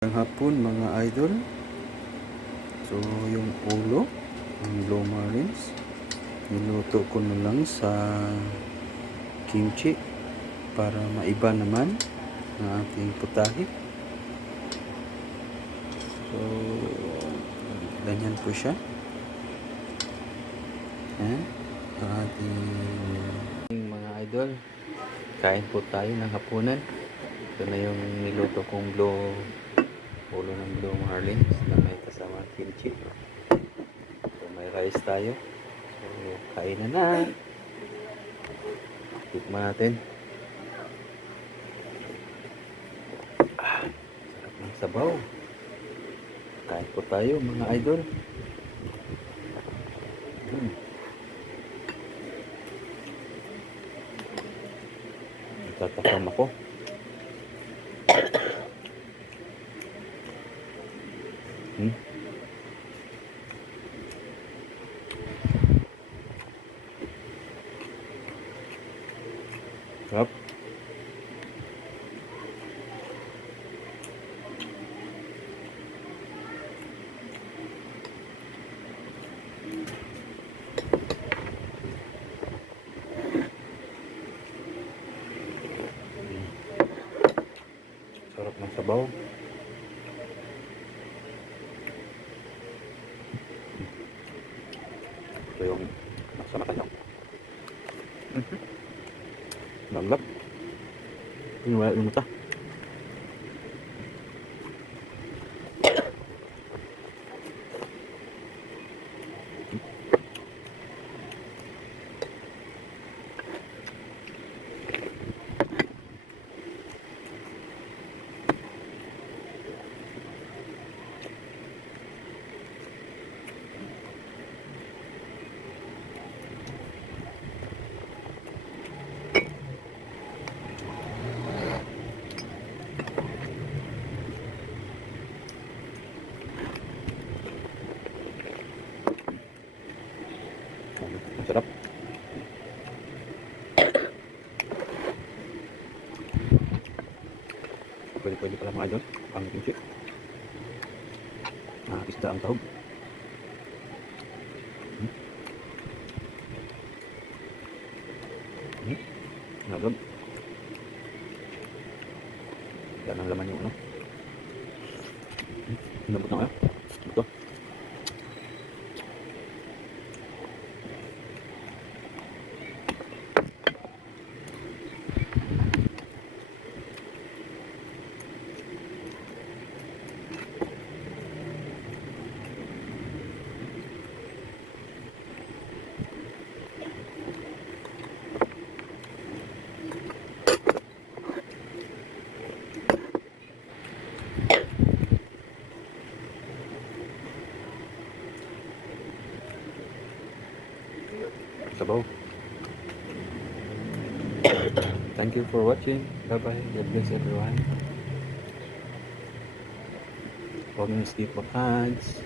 Ang hapon mga idol. So yung ulo ng blue marlins niluto ko na lang sa kimchi para maiba naman ang ating putahe. So ganyan po siya. Yan ang ating mga idol. Kain po tayo ng hapunan. Ito na yung niluto kong blue ulo ng blue marlins na may kasama kimchi. So may rice tayo. So kain na na. Tikman natin. Ah, sarap ng sabaw. Kain po tayo mga idol. Hmm. Tatakam ako. Hmm? Sarap. Sarap ng sabaw. Ito yung nasa mata niyo. Mhm. Lamlap. Yung wala yung mata. Sarap. Pwede pwede pala mga idol. Ang kimchi. Ah, isda ang tahog. Hmm. Hmm. Nalog. Yan ang laman yung ano. Nabot na kaya. Ito. Sabaw. Thank you for watching. Bye-bye. God bless everyone. Huwag niyo skip mag-ads.